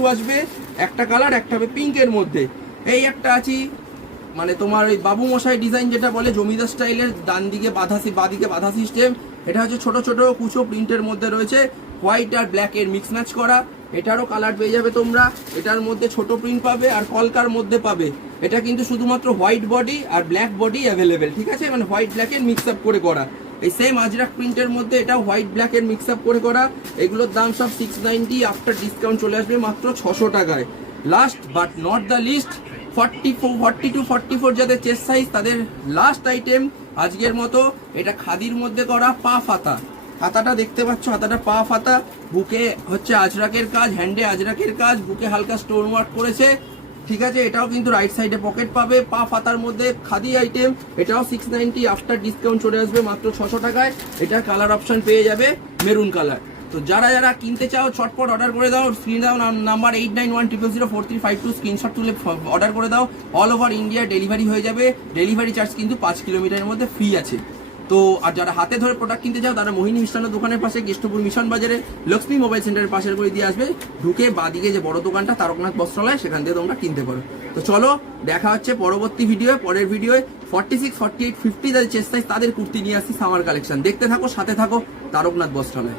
Blue আসবে, একটা colour, একটা হবে পিঙ্কের মধ্যে। এই একটা আছি মানে তোমার ওই বাবু মশাই ডিজাইন যেটা বলে জমিদার স্টাইলের, ডান দিকে বাদিকে বাধা সিস্টেম। এটা হচ্ছে ছোট ছোট কুচো প্রিন্টের মধ্যে রয়েছে, হোয়াইট আর ব্ল্যাক এর মিক্স ম্যাচ করা। এটারও কালার পেয়ে যাবে তোমরা। এটার মধ্যে ছোট প্রিন্ট পাবে আর কলকার মধ্যে পাবে। এটা কিন্তু শুধুমাত্র হোয়াইট বডি আর ব্ল্যাক বডি অ্যাভেলেবেল, ঠিক আছে, মানে হোয়াইট ব্ল্যাক এর মিক্স আপ করে করা। এই সেম আজরাক প্রিন্টের মধ্যে এটা হোয়াইট ব্ল্যাক এর মিক্স আপ করে করা। এগুলোর দাম সব 690, আফটার ডিসকাউন্ট চলে আসবে মাত্র 600 টাকায়। Last but not the least, 40 to 44 যাদের চেস্ট সাইজ তাদের লাস্ট আইটেম আজকের মতো। এটা খাদির মধ্যে করা পা ফাতা। হাতাটা দেখতে পাচ্ছ, হাতাটা পা ফাতা, বুকে হচ্ছে আজরাকের কাজ, হ্যান্ডে আজরাকের কাজ, বুকে হালকা স্টোন ওয়ার্ক করেছে, ঠিক আছে। এটাও কিন্তু রাইট সাইডে পকেট পাবে, পা ফাতার মধ্যে খাদি আইটেম। এটাও 690, আফটার ডিসকাউন্ট চলে আসবে মাত্র 600 টাকায়। এটার কালার অপশন পেয়ে যাবে মেরুন কালার। তো যারা যারা কিনতে চাও চটপট অর্ডার করে দাও। স্ক্রিন দাও নাম্বার 8910004352, স্ক্রিনশট তুলে অর্ডার করে দাও। অল ওভার ইন্ডিয়া ডেলিভারি হয়ে যাবে। ডেলিভারি চার্জ কিন্তু 5 কিলোমিটারের মধ্যে ফ্রি আছে। তো আর যারা হাতে ধরে প্রোডাক্ট কিনতে চাও তারা মোহিনী মিষ্টান্ন দোকানের পাশে কেষ্টপুর মিশন বাজারে লক্ষ্মী মোবাইল সেন্টারের পাশের করে দিয়ে আসবে, ঢুকে বাদিকে যে বড় দোকানটা তারকনাথ বস্ত্রালয়, সেখান থেকে তোমরা কিনতে পারো। তো চলো দেখা হচ্ছে পরবর্তী ভিডিও। পরের ভিডিওয়ে 46, 48, 50 যাদের চেস্ট সাইজ তাদের কুর্তি নিয়ে আসছি সামার কালেকশন। দেখতে থাকো, সাথে থাকো, তারকনাথ বস্ত্রালয়।